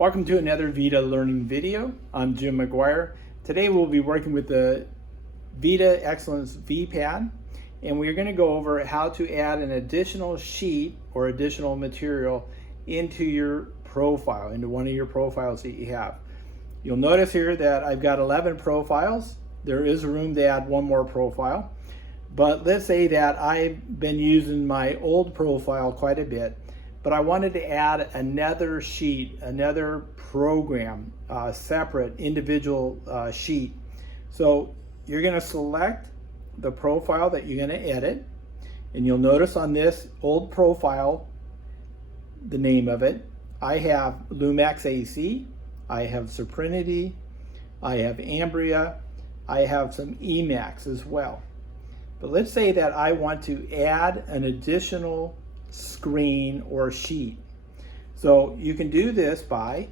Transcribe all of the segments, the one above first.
Welcome to another VITA learning video. I'm Jim McGuire. Today we'll be working with the VITA Excellence vPad, and we're going to go over how to add an additional sheet or additional material into your profile, into one of your profiles that you have. You'll notice here that I've got 11 profiles. There is room to add one more profile, but let's say that I've been using my old profile quite a bit, but I wanted to add another sheet, another program, separate individual sheet. So you're going to select the profile that you're going to edit, and you'll notice on this old profile, the name of it, I have Lumex AC, I have Soprinity, I have Ambria, I have some Emacs as well. But let's say that I want to add an additional screen or sheet. So you can do this by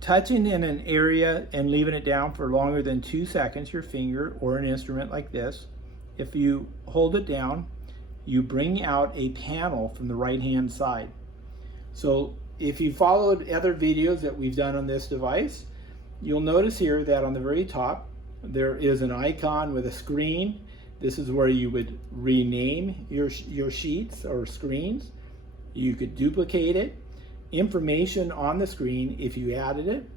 touching in an area and leaving it down for longer than 2 seconds, your finger or an instrument like this. If you hold it down, you bring out a panel from the right hand side. So if you followed other videos that we've done on this device, you'll notice here that on the very top there is an icon with a screen. This is where you would rename your sheets or screens. You could duplicate it. Information on the screen if you added it.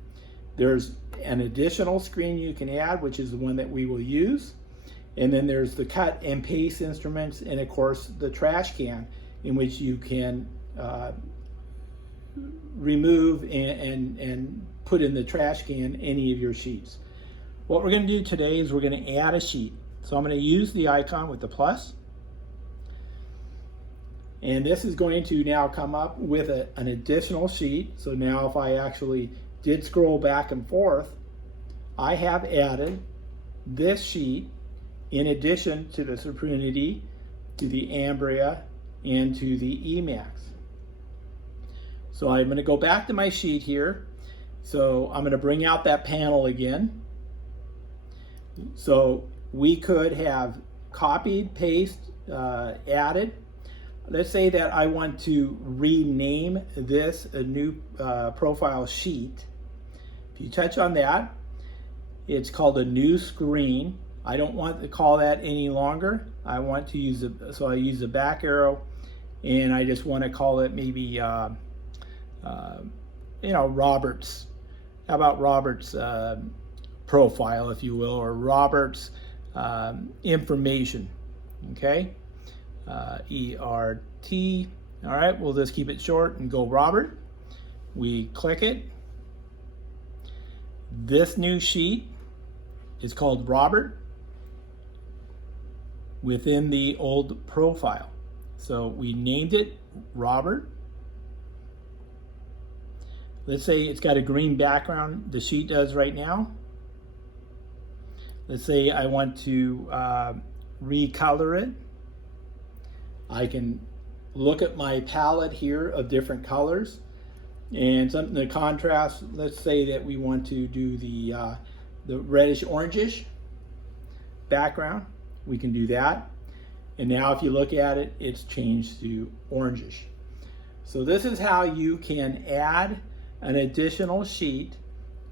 There's an additional screen you can add, which is the one that we will use. And then there's the cut and paste instruments, and of course the trash can, in which you can remove and put in the trash can any of your sheets. What we're going to do today is we're going to add a sheet. So I'm going to use the icon with the plus, and this is going to now come up with an additional sheet. So now if I actually did scroll back and forth, I have added this sheet in addition to the Soprinity, to the Ambria, and to the Emacs. So I'm going to go back to my sheet here. So I'm going to bring out that panel again. So we could have copied, paste, added. Let's say that I want to rename this a new profile sheet. If you touch on that, it's called a new screen. I don't want to call that any longer. I want to use so I use the back arrow, and I just want to call it maybe Robert's. How about Robert's profile, if you will, or Robert's information. Okay, ERT. All right, we'll just keep it short and go Robert. We click it. This new sheet is called Robert within the old profile. So we named it Robert. Let's say it's got a green background, the sheet does right now. Let's say I want to recolor it. I can look at my palette here of different colors and something to contrast. Let's say that we want to do the reddish orangish background. We can do that. And now if you look at it, it's changed to orangish. So this is how you can add an additional sheet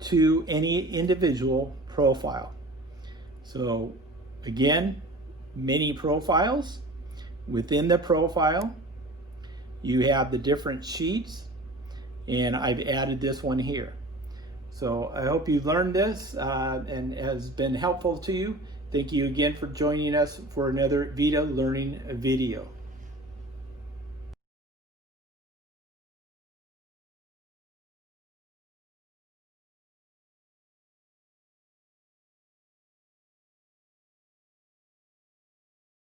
to any individual profile. So again, many profiles. Within the profile, you have the different sheets, and I've added this one here. So I hope you've learned this and has been helpful to you. Thank you again for joining us for another VITA learning video.